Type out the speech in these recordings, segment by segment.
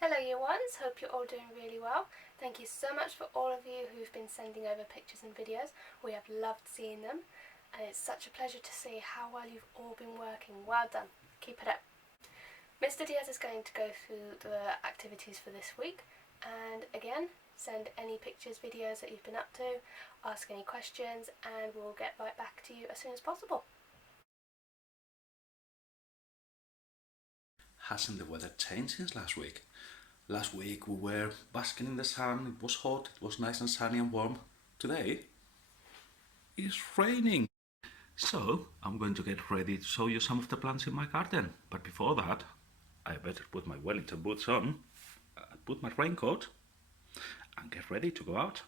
Hello Year Ones, hope you're all doing really well. Thank you so much for all of you who've been sending over pictures and videos. We have loved seeing them and it's such a pleasure to see how well you've all been working. Well done, keep it up. Mr. Diaz is going to go through the activities for this week and again, send any pictures, videos that you've been up to, ask any questions and we'll get right back to you as soon as possible. Hasn't the weather changed since last week? Last week we were basking in the sun, it was hot, it was nice and sunny and warm. Today it's raining. So I'm going to get ready to show you some of the plants in my garden. But before that, I better put my Wellington boots on, put my raincoat and get ready to go out.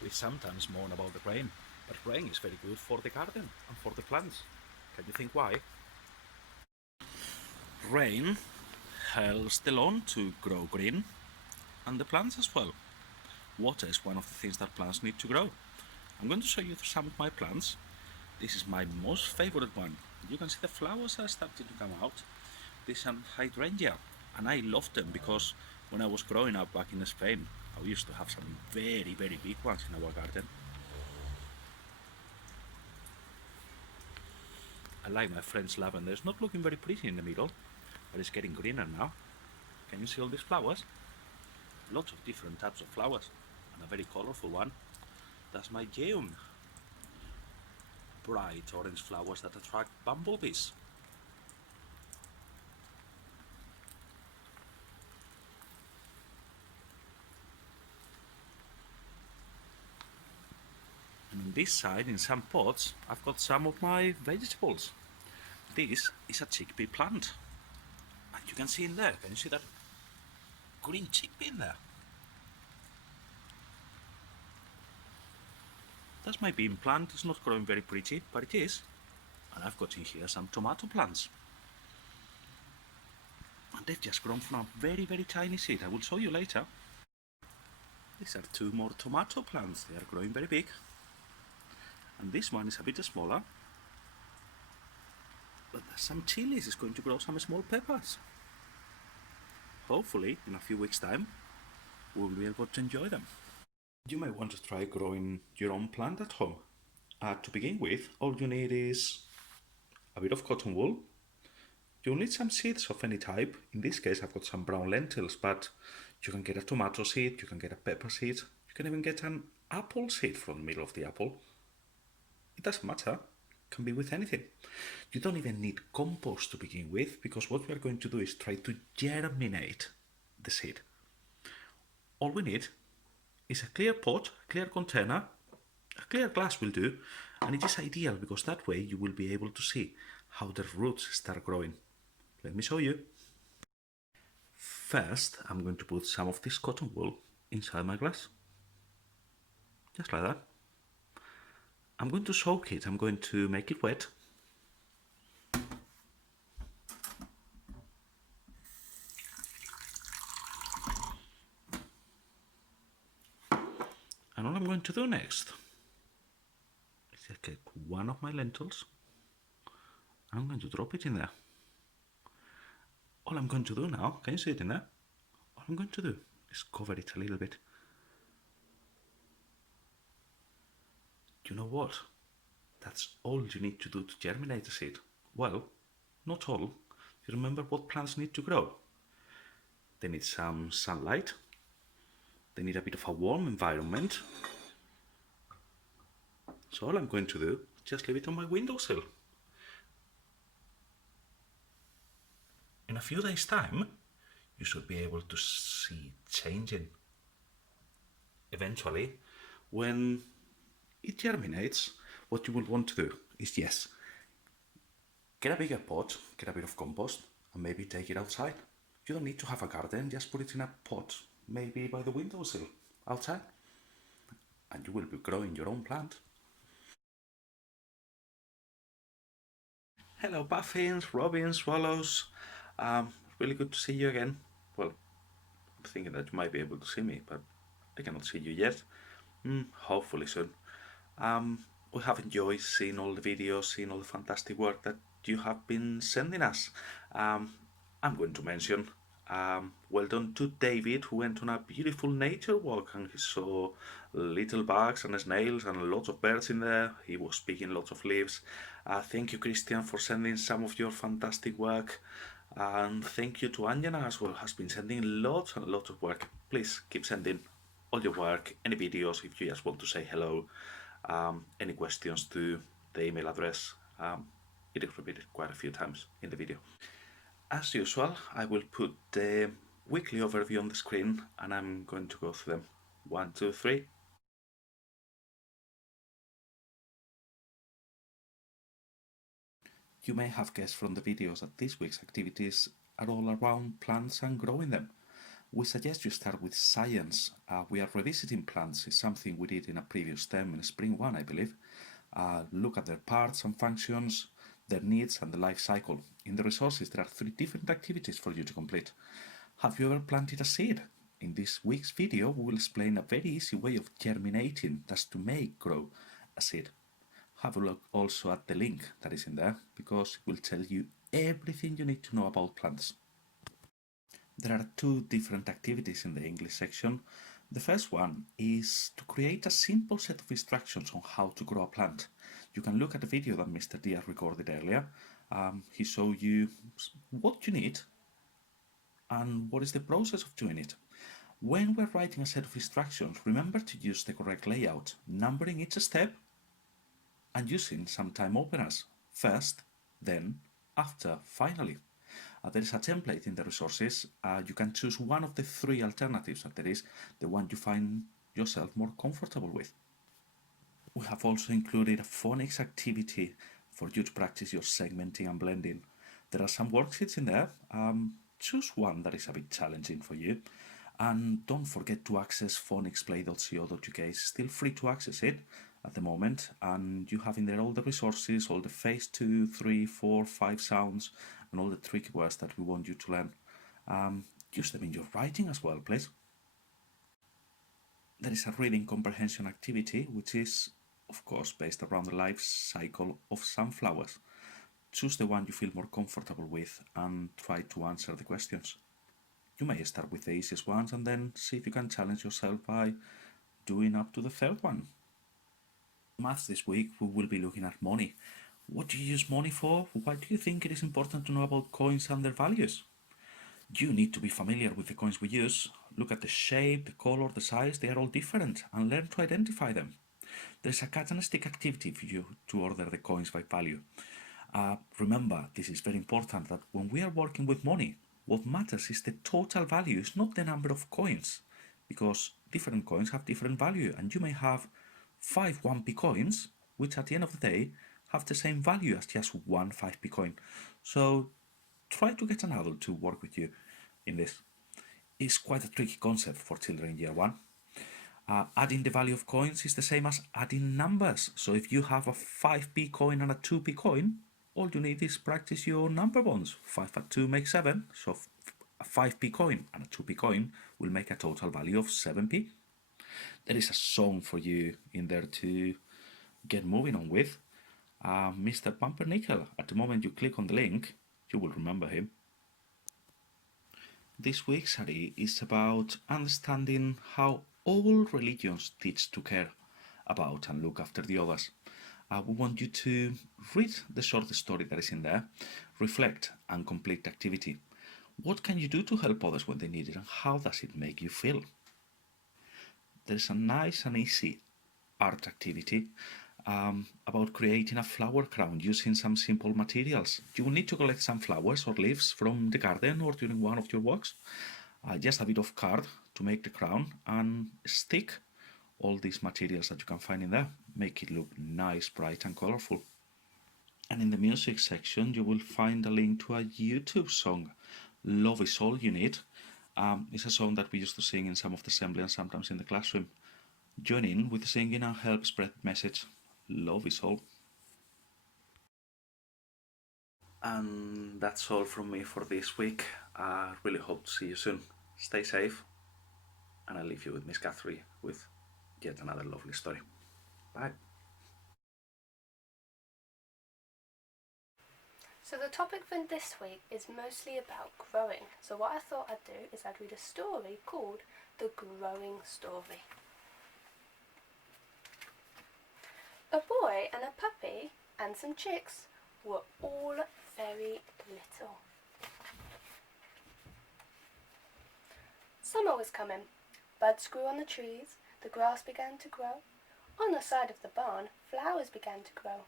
We sometimes moan about the rain, but rain is very good for the garden and for the plants. Can you think why? Rain helps the lawn to grow green and the plants as well. Water is one of the things that plants need to grow. I'm going to show you some of my plants. This is my most favorite one. You can see the flowers are starting to come out. This is an hydrangea and I love them because when I was growing up back in Spain, I used to have some very big ones in our garden. I like my French lavender. It's not looking very pretty in the middle, but it's getting greener now. Can you see all these flowers? Lots of different types of flowers and a very colorful one. That's my geum. Bright orange flowers that attract bumblebees. And on this side, in some pots, I've got some of my vegetables. This is a chickpea plant. And you can see in there, can you see that green chickpea in there? That's my bean plant. It's not growing very pretty, but it is. And I've got in here some tomato plants. And they've just grown from a very tiny seed. I will show you later. These are two more tomato plants. They are growing very big. And this one is a bit smaller. But there's some chilies. It's going to grow some small peppers. Hopefully, in a few weeks' time, we'll be able to enjoy them. You might want to try growing your own plant at home. To begin with, all you need is a bit of cotton wool. You'll need some seeds of any type. In this case, I've got some brown lentils, but you can get a tomato seed, you can get a pepper seed, you can even get an apple seed from the middle of the apple. It doesn't matter, it can be with anything. You don't even need compost to begin with, because what we are going to do is try to germinate the seed. All we need is a clear pot, a clear container, a clear glass will do, and it is ideal because that way you will be able to see how the roots start growing. Let me show you. First, I'm going to put some of this cotton wool inside my glass. Just like that. I'm going to soak it, I'm going to make it wet. And all I'm going to do next is take one of my lentils and I'm going to drop it in there. All I'm going to do now, can you see it in there? All I'm going to do is cover it a little bit. You know what? That's all you need to do to germinate a seed. Well, not all. You remember what plants need to grow? They need some sunlight. They need a bit of a warm environment. So all I'm going to do is just leave it on my windowsill. In a few days' time, you should be able to see it changing. Eventually, when it germinates, what you will want to do is, yes, get a bigger pot, get a bit of compost, and maybe take it outside. You don't need to have a garden, just put it in a pot, maybe by the windowsill, outside, and you will be growing your own plant. Hello puffins, robins, swallows. Really good to see you again. Well, I'm thinking that you might be able to see me, but I cannot see you yet. Hopefully soon. We have enjoyed seeing all the videos, seeing all the fantastic work that you have been sending us. I'm going to mention well done to David, who went on a beautiful nature walk and he saw little bugs and snails and lots of birds in there. He was picking lots of leaves. Thank you, Christian, for sending some of your fantastic work. And thank you to Anjana as well, has been sending lots and lots of work. Please keep sending all your work, any videos if you just want to say hello, any questions to the email address. It is repeated quite a few times in the video. As usual, I will put the weekly overview on the screen and I'm going to go through them. 1, 2, 3. You may have guessed from the videos that this week's activities are all around plants and growing them. We suggest you start with science. We are revisiting plants. It's something we did in a previous term in spring 1, I believe. Look at their parts and functions, their needs and the life cycle. In the resources there are 3 different activities for you to complete. Have you ever planted a seed? In this week's video we will explain a very easy way of germinating, that's to grow a seed. Have a look also at the link that is in there because it will tell you everything you need to know about plants. There are 2 different activities in the English section. The first one is to create a simple set of instructions on how to grow a plant. You can look at the video that Mr. Diaz recorded earlier. He showed you what you need and what is the process of doing it. When we're writing a set of instructions, remember to use the correct layout, numbering each step and using some time openers. First, then, after, finally. There is a template in the resources. You can choose one of the 3 alternatives that there is, the one you find yourself more comfortable with. We have also included a phonics activity for you to practice your segmenting and blending. There are some worksheets in there. Choose one that is a bit challenging for you. And don't forget to access phonicsplay.co.uk. It's still free to access it at the moment, and you have in there all the resources, all the phase 2, 3, 4, 5 sounds, and all the tricky words that we want you to learn. Use them in your writing as well, please. There is a reading comprehension activity, which is, of course, based around the life cycle of sunflowers. Choose the one you feel more comfortable with and try to answer the questions. You may start with the easiest ones and then see if you can challenge yourself by doing up to the 3rd one. Maths this week we will be looking at money. What do you use money for? Why do you think it is important to know about coins and their values? You need to be familiar with the coins we use. Look at the shape, the color, the size, they are all different, and learn to identify them. There's a cat and stick activity for you to order the coins by value. Remember, this is very important, that when we are working with money, what matters is the total value, it's not the number of coins, because different coins have different value, and you may have 5 1p coins, which at the end of the day have the same value as just 1 5p coin. So try to get an adult to work with you in this. It's quite a tricky concept for children in year 1. Adding the value of coins is the same as adding numbers. So if you have a 5p coin and a 2p coin, all you need is practice your number bonds. 5 and 2 make 7, so a 5p coin and a 2p coin will make a total value of 7p. There is a song for you in there to get moving on with. Mr. Pumpernickel. At the moment you click on the link, you will remember him. This week's study is about understanding how all religions teach to care about and look after the others. We want you to read the short story that is in there, reflect and complete the activity. What can you do to help others when they need it, and how does it make you feel? There's a nice and easy art activity about creating a flower crown using some simple materials. You will need to collect some flowers or leaves from the garden or during one of your walks. Just a bit of card to make the crown, and stick all these materials that you can find in there. Make it look nice, bright and colorful. And in the music section you will find a link to a YouTube song, Love Is All You Need. It's a song that we used to sing in some of the assembly and sometimes in the classroom. Join in with the singing and help spread the message. Love is all. And that's all from me for this week. I really hope to see you soon. Stay safe, and I leave you with Miss Guthrie with yet another lovely story. Bye. So the topic for this week is mostly about growing. So what I thought I'd do is I'd read a story called The Growing Story. A boy and a puppy and some chicks were all very little. Summer was coming. Buds grew on the trees, the grass began to grow. On the side of the barn, flowers began to grow.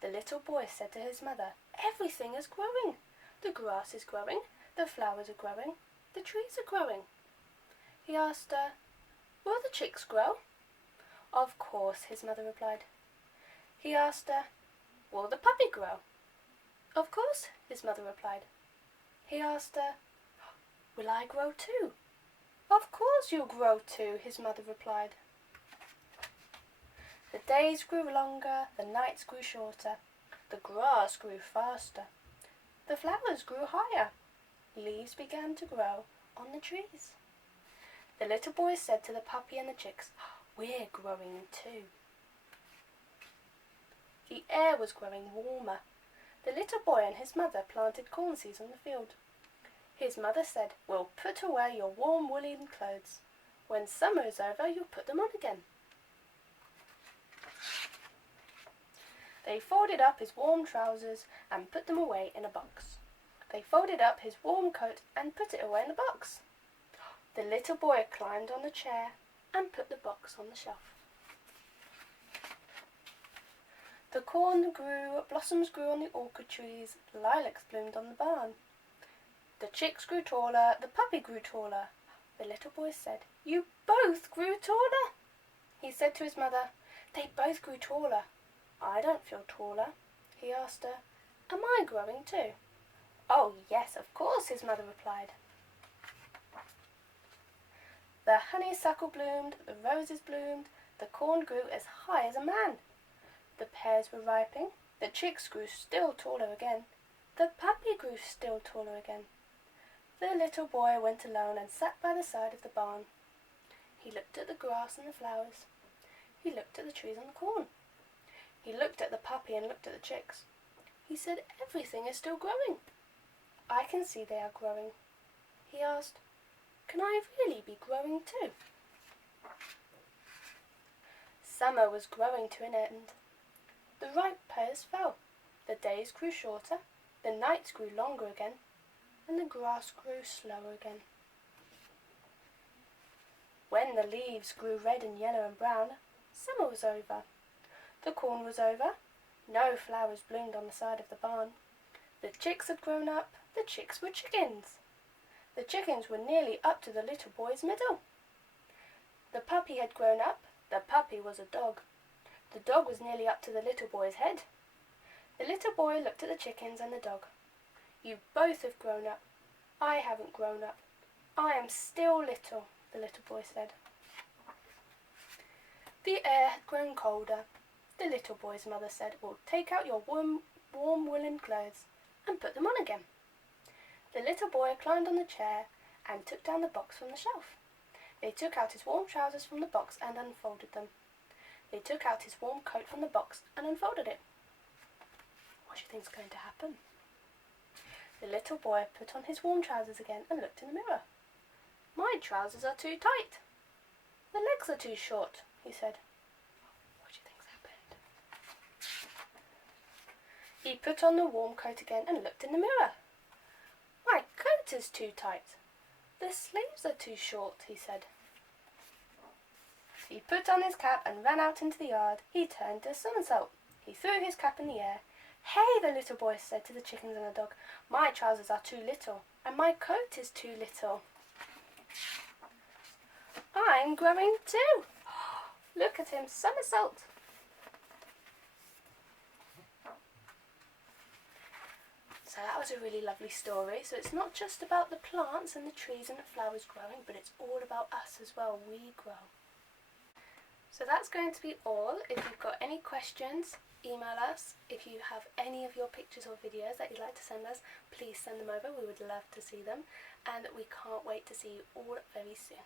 The little boy said to his mother, "Everything is growing. The grass is growing, the flowers are growing, the trees are growing." He asked her, "Will the chicks grow?" "Of course," his mother replied. He asked her, "Will the puppy grow?" "Of course," his mother replied. He asked her, "Will I grow too?" "Of course you'll grow too," his mother replied. The days grew longer, the nights grew shorter, the grass grew faster, the flowers grew higher, leaves began to grow on the trees. The little boy said to the puppy and the chicks, "We're growing too." The air was growing warmer. The little boy and his mother planted corn seeds on the field. His mother said, "We'll put away your warm woolen clothes. When summer is over, you'll put them on again." They folded up his warm trousers and put them away in a box. They folded up his warm coat and put it away in the box. The little boy climbed on the chair and put the box on the shelf. The corn grew, blossoms grew on the orchard trees, lilacs bloomed on the barn. The chicks grew taller, the puppy grew taller. The little boy said, "You both grew taller." He said to his mother, "They both grew taller. I don't feel taller." He asked her, "Am I growing too?" "Oh yes, of course," his mother replied. The honeysuckle bloomed, the roses bloomed, the corn grew as high as a man. The pears were ripening, the chicks grew still taller again, the puppy grew still taller again. The little boy went alone and sat by the side of the barn. He looked at the grass and the flowers. He looked at the trees and the corn. He looked at the puppy and looked at the chicks. He said, "Everything is still growing. I can see they are growing." He asked, "Can I really be growing too?" Summer was growing to an end. The ripe pears fell. The days grew shorter, the nights grew longer again, and the grass grew slower again. When the leaves grew red and yellow and brown, summer was over. The corn was over. No flowers bloomed on the side of the barn. The chicks had grown up. The chicks were chickens. The chickens were nearly up to the little boy's middle. The puppy had grown up. The puppy was a dog. The dog was nearly up to the little boy's head. The little boy looked at the chickens and the dog. "You both have grown up. I haven't grown up. I am still little," the little boy said. The air had grown colder. The little boy's mother said, "Well, take out your warm woolen clothes and put them on again." The little boy climbed on the chair and took down the box from the shelf. They took out his warm trousers from the box and unfolded them. They took out his warm coat from the box and unfolded it. What do you think's going to happen? The little boy put on his warm trousers again and looked in the mirror. "My trousers are too tight. The legs are too short," he said. What do you think's happened? He put on the warm coat again and looked in the mirror. "My coat is too tight. The sleeves are too short," he said. He put on his cap and ran out into the yard. He turned a somersault. He threw his cap in the air. "Hey," the little boy said to the chickens and the dog, "my trousers are too little, and my coat is too little. I'm growing too. Look at him somersault." So that was a really lovely story. So it's not just about the plants and the trees and the flowers growing, but it's all about us as well. We grow. So that's going to be all. If you've got any questions, email us. If you have any of your pictures or videos that you'd like to send us, please send them over. We would love to see them, and we can't wait to see you all very soon.